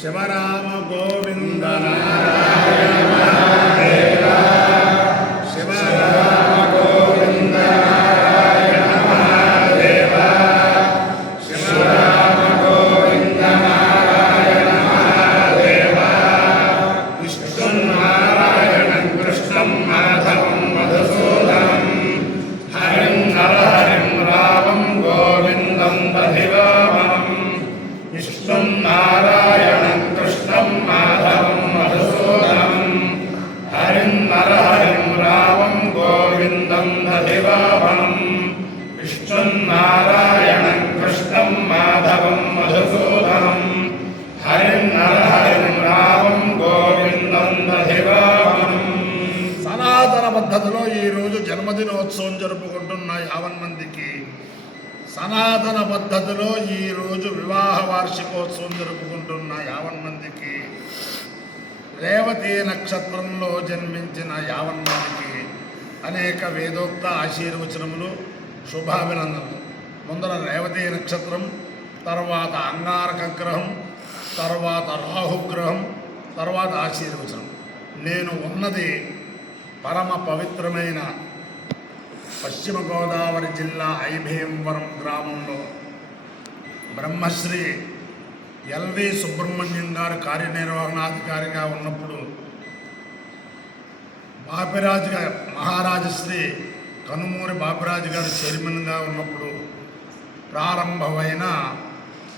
శివరామ గోవింద నారాయణ మహాదేవ శివరామ గోవింద నారాయణ మహాదేవ శివరామ గోవింద నారాయణ మహాదేవ విష్ణుం నారాయణం కృష్ణం మాధవం మధుసూదనం హరిం నరహరిం రామం గోవిందం దధివామనం విష్ణుం నారాయణం కృష్ణం మాధవం మధుసూదనం హరిం నరహరిం రామం గోవిందం దధివామనం విష్ణుం నారాయణం కృష్ణం మాధవం మధుసూదనం హరిం నరహరిం రామం గోవిందం దధివామనం. సనాతన పద్ధతిలో ఈరోజు జన్మదినోత్సవం జరుపుకుంటున్న 50 మందికి, సనాతన పద్ధతిలో ఈరోజు వివాహ వార్షికోత్సవం జరుపుకుంటున్న 50 మందికి, రేవతి నక్షత్రంలో జన్మించిన 50 మందికి అనేక వేదోక్త ఆశీర్వచనములు, శుభాభినందనలు. ముందర రేవతి నక్షత్రం, తర్వాత అంగారక గ్రహం, తర్వాత రాహుగ్రహం, తర్వాత ఆశీర్వచనం. నేను ఉన్నది పరమ పవిత్రమైన పశ్చిమ గోదావరి జిల్లా ఐభీంవరం గ్రామంలో బ్రహ్మశ్రీ ఎల్వి సుబ్రహ్మణ్యం గారు కార్యనిర్వహణాధికారిగా ఉన్నప్పుడు, మహారాజశ్రీ కనుమూరి బాపిరాజు గారు చైర్మన్గా ఉన్నప్పుడు ప్రారంభమైన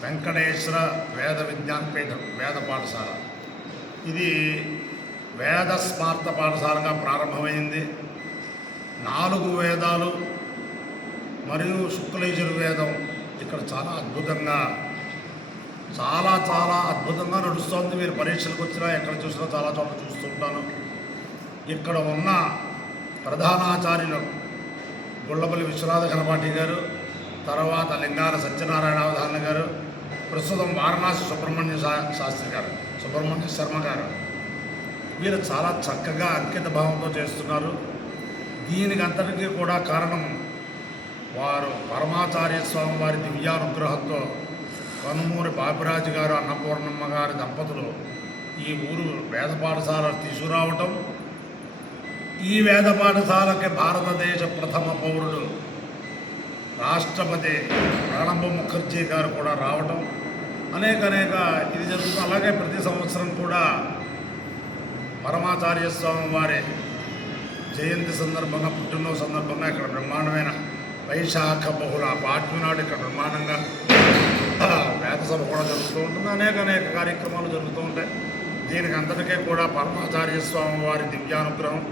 వెంకటేశ్వర వేద విజ్ఞానపీఠం వేద పాఠశాల. ఇది వేద స్మార్త పాఠశాలగా ప్రారంభమైంది. 4 వేదాలు మరియు శుక్లయజుర్వేదం ఇక్కడ చాలా అద్భుతంగా నడుస్తుంది. మీరు పరీక్షలకు వచ్చినా ఎక్కడ చూసినా చాలా చోట్ల చూస్తుంటాను. ఇక్కడ ఉన్న ప్రధానాచార్యులు గుళ్ళపల్లి విశ్వనాథ ఘనపాటి గారు, తర్వాత లింగాల సత్యనారాయణ అవధాన గారు, ప్రస్తుతం వారణాసి సుబ్రహ్మణ్య శర్మ గారు, వీరు చాలా చక్కగా అంకిత భావంతో చేస్తున్నారు. దీనికి అంతటికీ కూడా కారణం వారు పరమాచార్య స్వామి వారి దివ్యానుగ్రహంతో కనుమూరి బాపిరాజు గారు, అన్నపూర్ణమ్మ గారి దంపతులు ఈ ఊరు వేద పాఠశాల తీసుకురావటం, ఈ వేద పాఠశాలకి భారతదేశ ప్రథమ పౌరుడు రాష్ట్రపతి ప్రణబ్ ముఖర్జీ గారు కూడా రావటం, అనేక ఇది జరుగుతుంది. అలాగే ప్రతి సంవత్సరం కూడా పరమాచార్య స్వామి వారి జయంతి సందర్భంగా, పుట్టినరోజు సందర్భంగా ఇక్కడ బ్రహ్మాండమైన వైశాఖ బహుళ పాఠ్యం నాడు ఇక్కడ బ్రహ్మాండంగా వేద సభ కూడా జరుగుతూ ఉంటుంది. అనేక కార్యక్రమాలు జరుగుతూ ఉంటాయి. దీనికి అంతటికే కూడా పరమాచార్య స్వామి వారి దివ్యానుగ్రహం,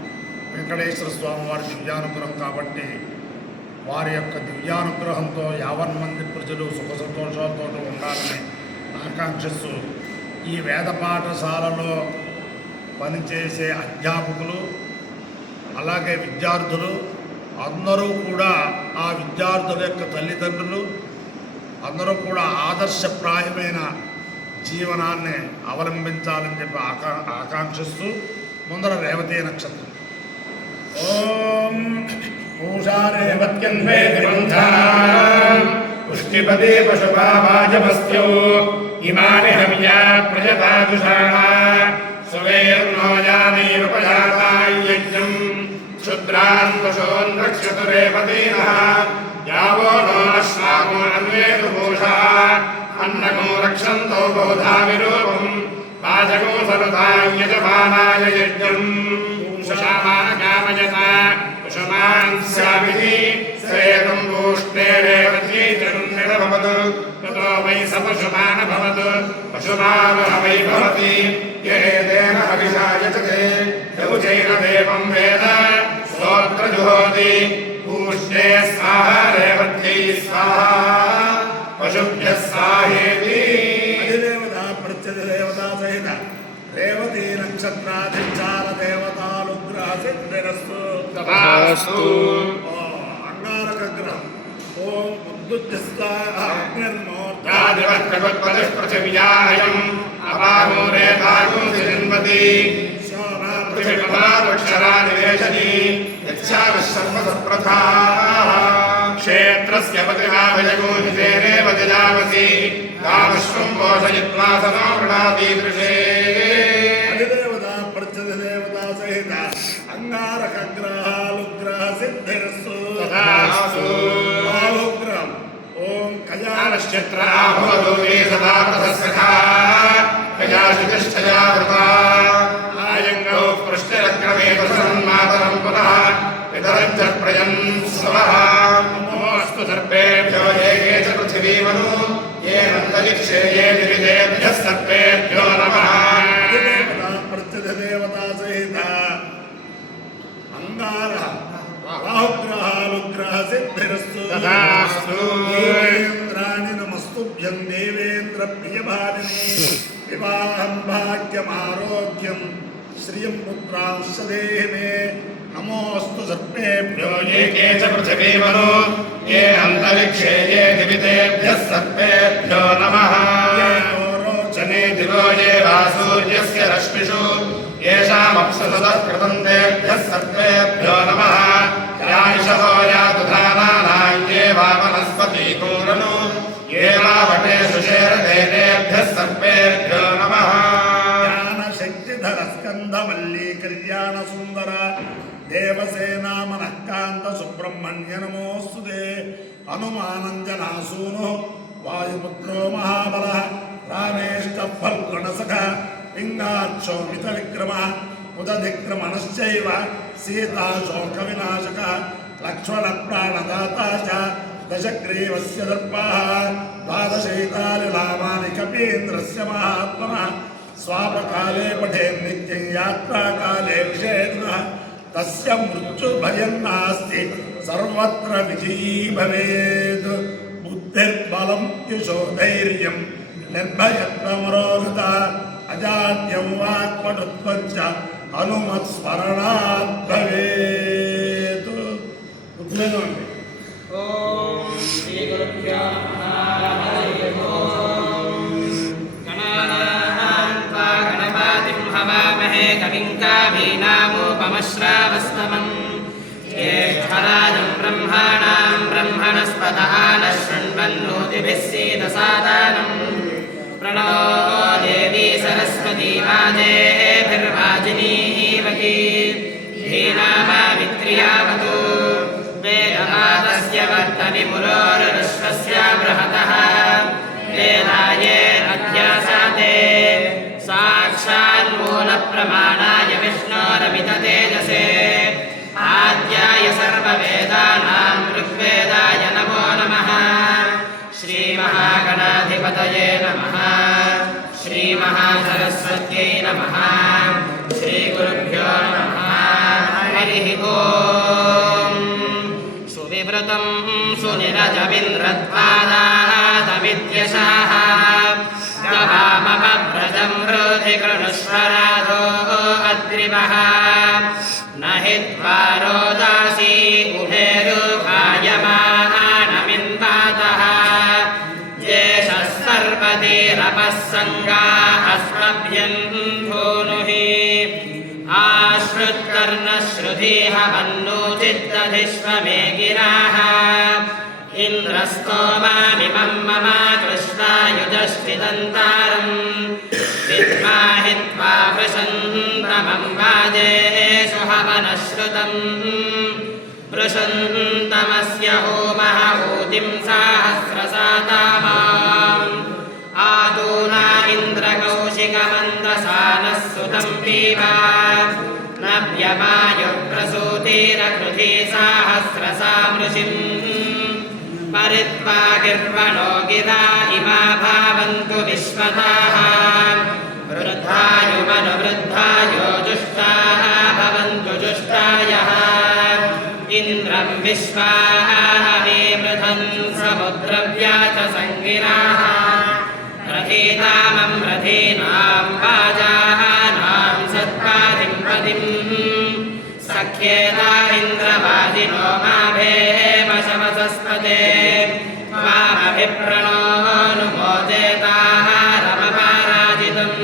వెంకటేశ్వర స్వామి వారి దివ్యానుగ్రహం కాబట్టి వారి యొక్క దివ్యానుగ్రహంతో 50 మంది ప్రజలు సుఖ సంతోషాలతో ఉండాలని ఆకాంక్షిస్తూ ఈ వేద పాఠశాలలో పనిచేసే అధ్యాపకులు, అలాగే విద్యార్థులు అందరూ కూడా, ఆ విద్యార్థుల యొక్క తల్లిదండ్రులు అందరూ కూడా ఆదర్శప్రాయమైన జీవనాన్ని అవలంబించాలని చెప్పి ఆకాంక్షిస్తూ ముందర రేవతి నక్షత్రం. ఓం పూషారేవత్యన్వే దివంధానాం పుష్టిపదే పశుపావాజమస్త్యౌ ఇమాని హవ్యా ప్రజతాదుషాణా సువేర్నో యానైరుపజాతాయ్యజ్ఞం క్షుద్రాన్ పశూన్ రక్షతు రేవతీనః యావో నో అశ్వామో అన్వేదు పూషా అన్నగో రక్షంతో బహుధా విరూపం వాచకో సరుతాం యజమానాయ యజ్ఞం పూషామాన కామయత పుషమాన్ స్యామితి శ్రేయం పూష్ణే రేవతీ జన్నిరభవతు తతో వై స పశుమాన భవతు పశుమాన వై భవతి యేదేన హవిషా యజతే యౌచైన దేవం వేద స్తోత్ర జుహోతి పూష్ణే స్వాహా రేవత్యై స్వాహా పశుభ్యః స్వాహేతి. అధిదేవత ప్రత్యధిదేవత సహిత రేవతి నక్షత్రాధిచార దేవతానుగ్రహ సిద్ధిరస్తు తథాస్తు. అంగారక గ్రహం. ఓం ఉద్దుజ్జస్వాహగ్నిర్మోర్ధాదివక్రగోత్పదః పృథివ్యాహయం అపామో రేతాగో జన్మతి పృథివ్యాక్షరానివేశని యచ్ఛావిః సర్వసప్రథాః క్షేత్ర मित्रस्य पतिनाभयगोहितेनेव जजामसि कामश्वं पोषयित्वा सदा वृणातीदृशे अधिदेवता प्रत्यधिदेवता सहित अंगारकग्रहालुग्रह सिद्धिरस्तु तथास्तु बाहुग्रहम् ओम कजानश्चित्राभवदूते सदा प्रसस्सखा कजाशितिष्ठया वृता आयङ्गौ पृष्ठरक्रमे प्रसन्मातरं पुनः पितरं च प्रयन् स्वः नमोऽस्तु सर्पेभ्यो ये ये च पृथिवीमनु ये अन्तरिक्षे ये दिविदेभ्यः सर्पेभ्यो नमः प्रत्यधिदेवता सहित अंगारः बाहुग्रहालुग्रह सिद्धिरस्तु तथास्तु देवेन्द्राणि नमस्तुभ्यं देवेन्द्र प्रियभादिने विवाहं भाग्यमारोग्यं श्रियं पुत्रांश देहि मे नमोऽस्तु सर्पेभ्यो ये के च पृथिवीमनु ये अन्तरिक्षे ये दिविदेभ्यः सर्पेभ्यो नमः जने दिवो ये वा सूर्यस्य रश्मिषु येषामप्सुसतः कृतं तेभ्यः सर्पेभ्यो नमः यानिशतो यातुधानानां ये वा वनस्पतीकूरनु ये वा वटेषु शेरदेनेभ्यः सर्पेभ्यो नमः ज्ञानशक्तिधर स्कन्धवल्ली कल्याण सुन्दर देवसेना मनःकान्त सुब्रह्मण्य नमोऽस्तु ते हनुमानञ्जनासूनो वायुपुत्रो महाबलः रामेष्टफल्गुणसखः पिङ्गाक्षो मितविक्रमः उदधिक्रमणश्चैव सीताशोकविनाशकः लक्ष्मणप्राणदाता च दशग्रीवस्य दर्पः द्वादशैतालिलामानि कपीन्द्रस्य महात्मनः स्वापकाले पठेन् नित्यं यात्राकाले विषेदनः तस्य मृत्युभयं नास्ति सर्वत्र विजयी भवेत् बुद्धिर्बलं यशो धैर्यं निर्भयत्वमरोगता अजाड्यं वाक्पटुत्वञ्च हनुमत्स्मरणात् भवेत् ओम श्री गुरुभ्यो नमः हरिः ओम गणानान्त्वा गणपतिं हवामहे कविं कवीनामुपमश्रावस्तमम् ज्येष्ठराजं ब्रह्मणां ब्रह्मणस्पतः न शृण्वन्नोतिभिः सीदसादनम् प्रणो देवी सरस्वती वाजेभिर्वाजिनीवती धीनामावित्र्यावतु वेदमातस्य वर्तविपुरोर्विश्वस्य बृहतः वेदाये अध्यासाते साक्षान्मूलप्रमाणाय विष्णोरमिततेजसे आद्याय सर्ववेदानां ऋग्वेदाय नमो नमः श्रीमहागणाधिपतये नमः श्रीमहासरस्वत्यै नमः श्रीगुरुभ्यो नमः हरिः ओम् सुविव्रतं सुनिरजमिन्द्रत्वादातविद्यशाः गवामव्रजं हृदि कृणुष्वराधो अद्रिमः न हि द्वारोदासी उभेरुभायमानमिन्वातः येषः सर्वतीरपः सङ्गा अस्मभ्यं भूनुहि आश्रुत्कर्णश्रुधीह वन्नोचिद्दधिष्वमे गिराः इन्द्रस्तोमामिमं मम कृष्णायुधश्चिदन्तारम् विद्माहि त्वा वृषन्तमं वाजेषु हवनश्रुतम् वृषन्तमस्य होमः ऊतिं सहस्रसातामाम् आदूना इन्द्रकौशिकमन्दसानः सुतं पीवा नव्यमायुप्रसूतिरकृधी सहस्रसामृषिम् परित्वागिर्वणो गिरा इमा भावन्तु विश्वताः वृद्धायुमनुवृद्धायो जुष्टाः भवन्तु जुष्टायः इन्द्रं विश्वाहावे वृधन् समुद्रव्याच सङ्गिराः रथीतामं रथीनां वाजानां सत्पादिं पदिं सख्येता इन्द्रवादिनो माभेमशमसस्पते वामभिप्रणोऽनुमोदेताः रमपाराजितम्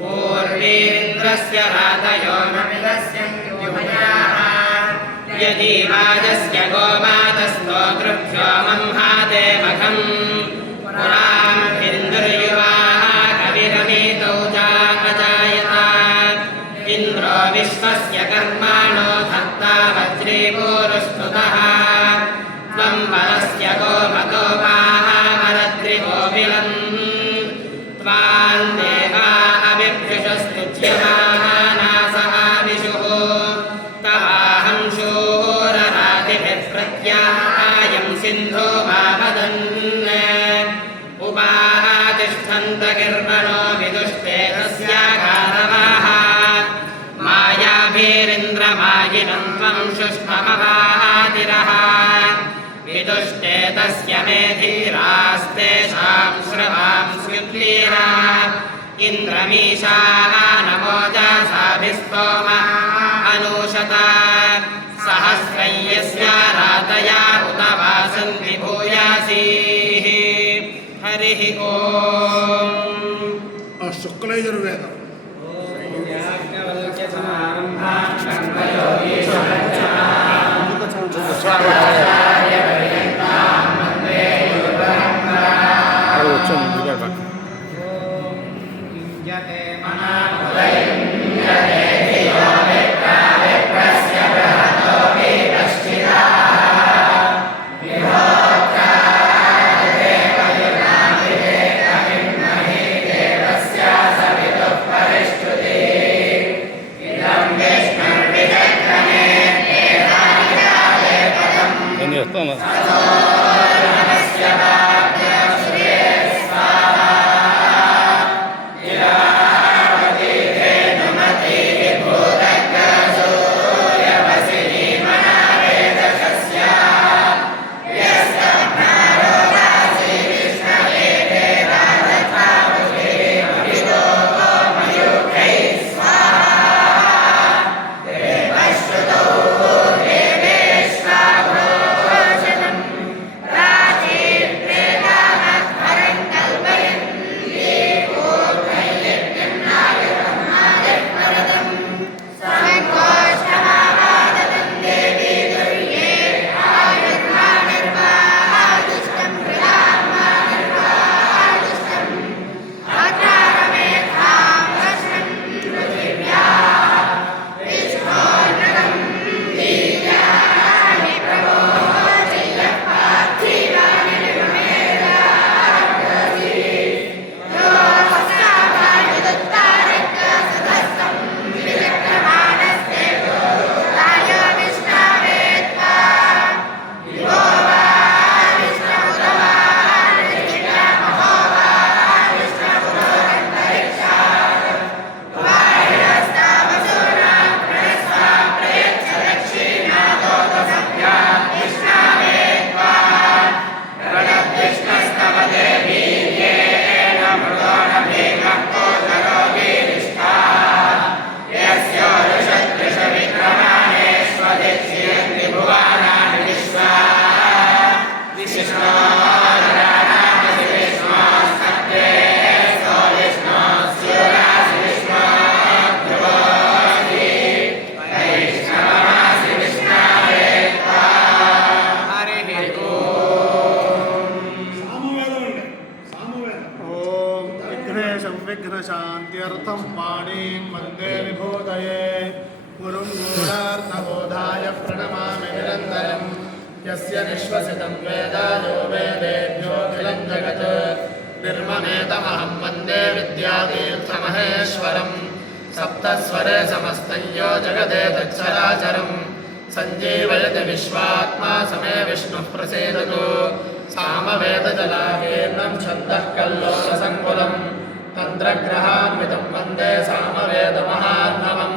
पूर्वीन्द्रस्य रातयो नमिदस्य युभयाः यदि वाजस्य गोमातस्तोतृभ्यो बृहस्पत्यायं सिन्धो मावदन् उपातिष्ठन्त गिर्वणो विदुष्टे तस्याकारवाः मायाभिरिन्द्रमायिनं त्वं शुष्ममवातिरः विदुष्टे तस्य मेधीरास्तेषां श्रवां स्युक्लीरा इन्द्रमीशानमोजसाभिस्तोमः अनुशता सहस्रं यस्या रातया उत वासन्ति भूयासीः हरिः ओम् शुक्लयजुर्वेदम् विघ्नशान्त्यर्थं पाणिं वन्दे विभूतये गुरुं गूढार्थबोधाय प्रणमामि निरन्तरं यस्य निःश्वसितं वेद यो वेदेभ्योऽखिलं जगत् निर्ममेतमहं वन्दे विद्यातीर्थमहेश्वरं सप्तस्वरे समस्तं यो जगदेतच्चराचरं सञ्जीवयति विश्वात्मा समे विष्णुः प्रसीदतु सामवेदजलाकीर्णं छन्दः कल्लोलसङ्कुलम् तन्त्रग्रहान्वितं वन्दे सामवेदमहार्णवम्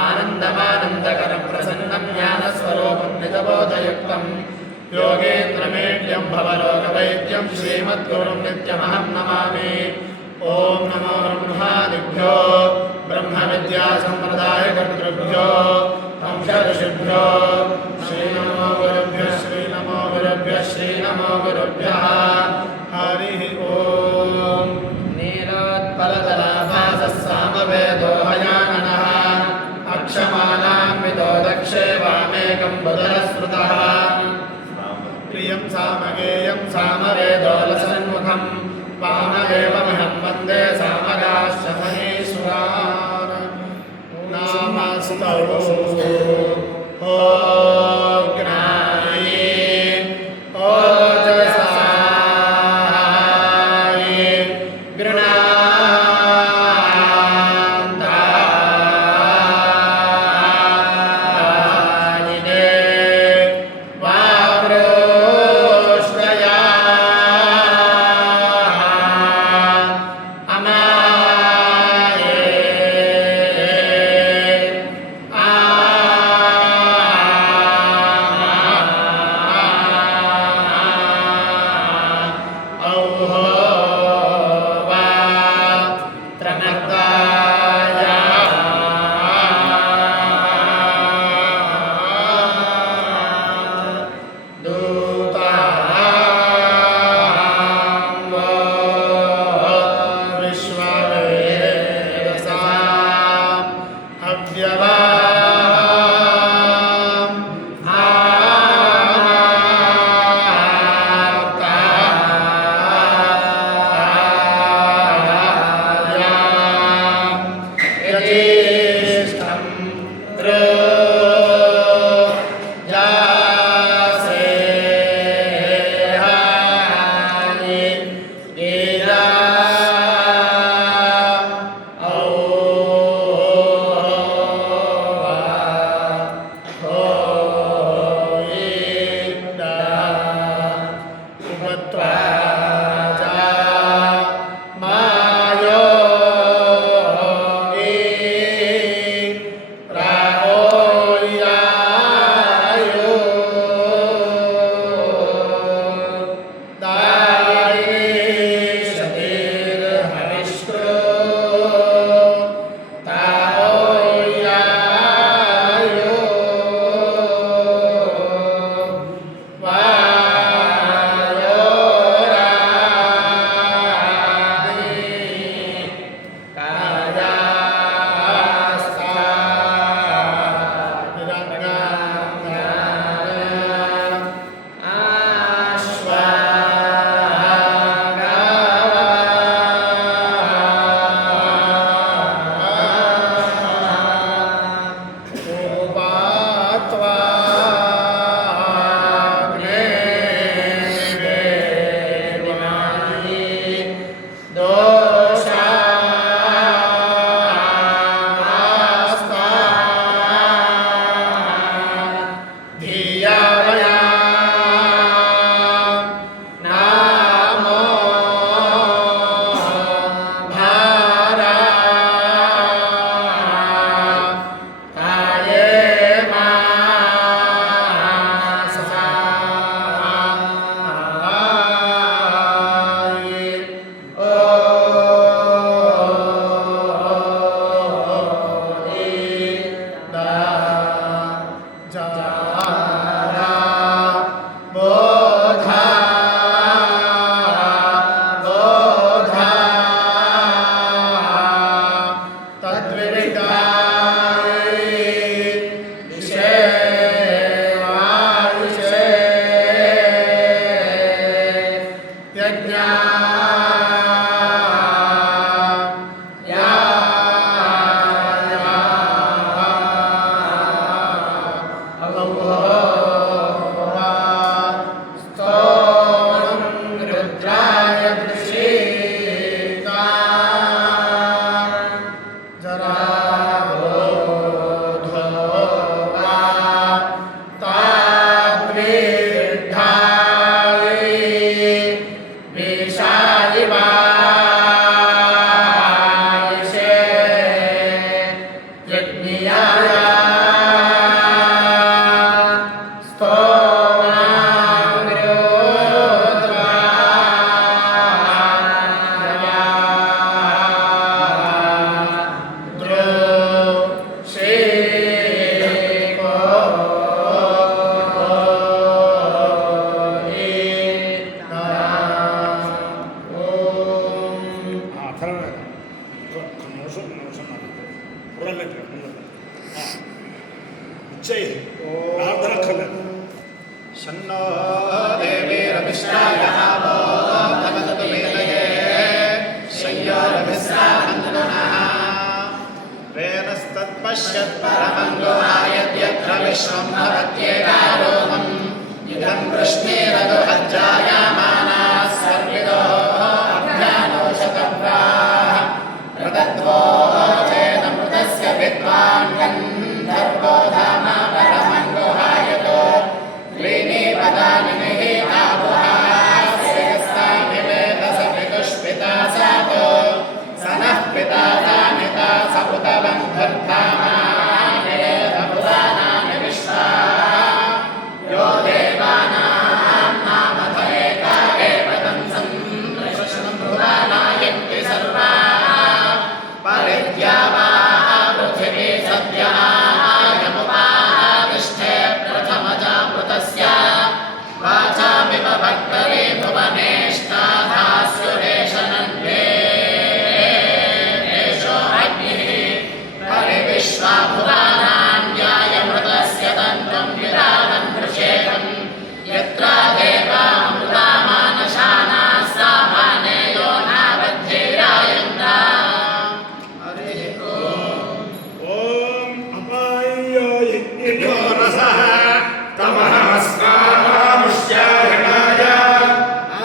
आनन्दमानन्दकरं प्रसन्नं ज्ञानस्वरूपं निजबोधयुक्तं योगेन्द्रमेड्यं भवलोकवैद्यं श्रीमद्गुरुं नित्यमहं नमामि ॐ नमो ब्रह्मादिभ्यो ब्रह्मविद्यासम्प्रदायकर्तृभ्यो वंशऋषिभ्यो श्रीनमो गुरुभ्यः श्रीनमो गुरुभ्यः श्रीनमो गुरुभ्यः हरिः ॐ नीलोत्पलतलाभासः सामवेदो हयाननः अक्षमालान्वितो दक्षे वामेकं बुधरस्मृतः प्रियं सामगेयं सामवेदोलसन्मुखं वामदेवमहं वन्दे सामगाश्च महेश्वरान् नामस्तौ देवीरभिष्टाय आवो भवतु मेलये शय्योरभिस्रावन्तुनः वेनस्तत्पश्यत् परमङ्गोहायद्यत्र विश्वं भवत्येकारोमम् इदं वृष्णीरदुहज्जायमानाः सर्विदो अभ्यानोषतव्राः प्रदत्वो चेदमृतस्य विद्वान् गन्धर्वो धाम परमङ्गोहायतो त्रीणि पदानि निहितावहास्यस्ताभिवेदसविदुष्पिता सातो स नः पिता तानिता स उदवं धर्तामानिरेधपुराणानि विश्वा यो देवानां नामध एका एव तं संरक्षणं पुराणायन्ति सर्वा परिद्यावाः पृथिवी सद्यायमुपादिष्ठे प्रथमजामृतस्य वाचामिव भक्तरे भुवनेष्टाधास्युरेशनन्वे एषो अग्निः परिविश्वाभुवानान्यायमृतस्य तन्त्रं विदानं वृषेकम् यत्र देवामृता मानशानाः सामानेयो नाबद्धेरायन्ता ఓం అపాయో యజ్ఞో रसः तमहमस्मामुष्याघणाय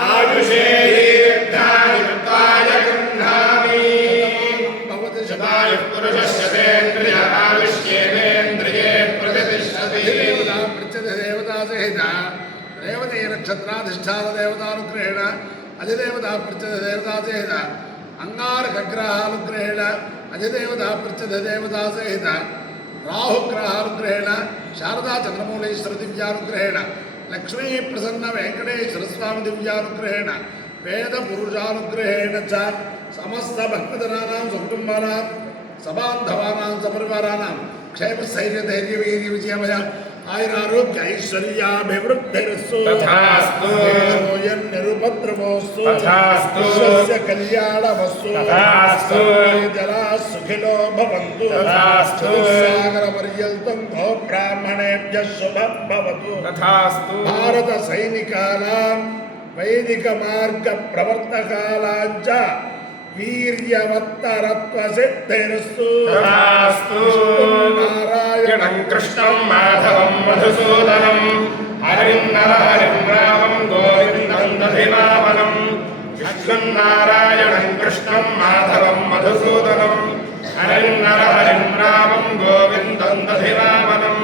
आयुषे दीर्घायुक्ताय गृह्णामि భవతి शतायुः पुरुषस्य तेन्द्रिय आयुष्येवेन्द्रिये प्रतिष्ठति దేవతా ప్రత్యధ దేవతా సహిత రేవతే నక్షత్రాధిష్టాన దేవతానుగ్రహేణ అధిదేవతా ప్రత్యధ దేవతా సహిత అంగారకగ్రహానుగ్రహేణ అధిదేవతా ప్రత్యధ దేవతా సహిత రాహుగ్రహానుగ్రహేణ శారదా చంద్రమౌళీశ్వర దివ్యానుగ్రహేణ లక్ష్మీ ప్రసన్న వెంకటేశ్వర స్వామి దివ్యానుగ్రహేణ వేద పురుషానుగ్రహేణ చ సమస్త భక్తజనానాం సుకుటుంబానాం సబాంధవానాం సపరివారానాం క్షేమ స్థైర్య ధైర్య వీర్య విజయమయ ఆయురారోగ్య ఐశ్వర్యాభివృద్ధిరస్సు తథాస్తు. నిరుపద్రవోస్తు తథాస్తు. విశ్వస్య కళ్యాణమస్తు తథాస్తు. జలా సుఖినో భవంతు తథాస్తు. సాగర పర్యంతం గో బ్రాహ్మణేభ్యః శుభం భవతు तथास्तु భారత సైనికానాం వైదిక మార్గ ప్రవర్తకాలాంచ వీర్యవత్తరత్వ సిద్ధిరస్తు तथास्तु నారాయణ यणं कृष्णं माधवं मधुसूदनं हरिं नरहरिं रामं गोविन्दं दधिवामनं विष्णुन्नारायणं कृष्णं माधवं मधुसूदनं हरिं नरहरिं रामं गोविन्दं दधिवामनं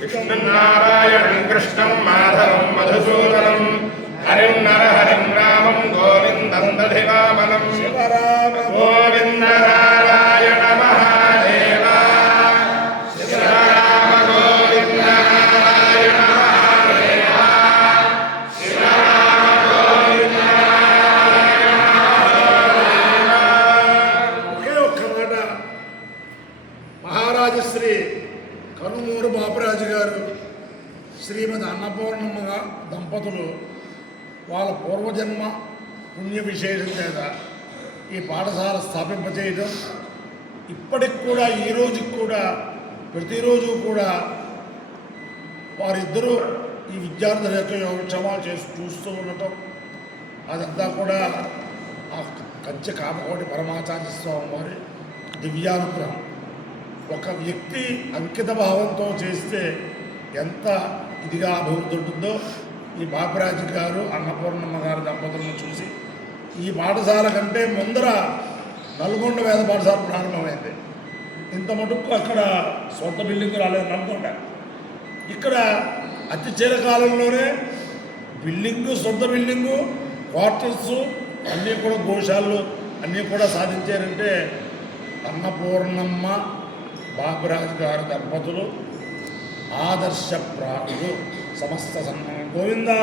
विष्णुन्नारायणं कृष्णं माधवं मधुसूदनं हरिं नरहरिं रामं गोविन्दं दधिवामनं శివరామ गोविन्द नारायण महादेव शिवराम गोविन्द नारायण महादेव शिवराम गोविन्द ఒకే ఒక్క మాట మహారాజశ్రీ కనుమూరు బాపరాజు గారు శ్రీమతి అన్నపూర్ణమ్మ దంపతులు వాళ్ళ పూర్వజన్మ పుణ్య విశేషం చేత ఈ పాఠశాల స్థాపింపచేయడం ఇప్పటికి కూడా ఈ రోజుకి కూడా ప్రతిరోజు కూడా వారిద్దరూ ఈ విద్యార్థుల యొక్క యోగక్షేమాలు చేసి చూస్తూ ఉండటం అదంతా కూడా ఆ కంచె కామకోటి పరమాచార్య స్వామి వారి దివ్యానుగ్రహం. ఒక వ్యక్తి అంకిత భావంతో చేస్తే ఎంత ఇదిగా అభివృద్ధి ఉంటుందో ఈ బాపరాజు గారు అన్నపూర్ణమ్మ గారి దంపతులను చూసి ఈ పాఠశాల కంటే ముందర నల్గొండ వేద పాఠశాల ప్రారంభమైంది. ఇంత మటుకు అక్కడ సొంత బిల్డింగ్ రాలేదు నల్గొండ. ఇక్కడ అతి చిరకాలంలోనే బిల్డింగు, సొంత బిల్డింగు, క్వార్టర్స్ అన్నీ కూడా గోశాలలు అన్నీ కూడా సాధించారంటే అన్నపూర్ణమ్మ బాబురాజు గారి దంపతులు ఆదర్శప్రాయులు. సమస్త సన్మానం గోవిందా.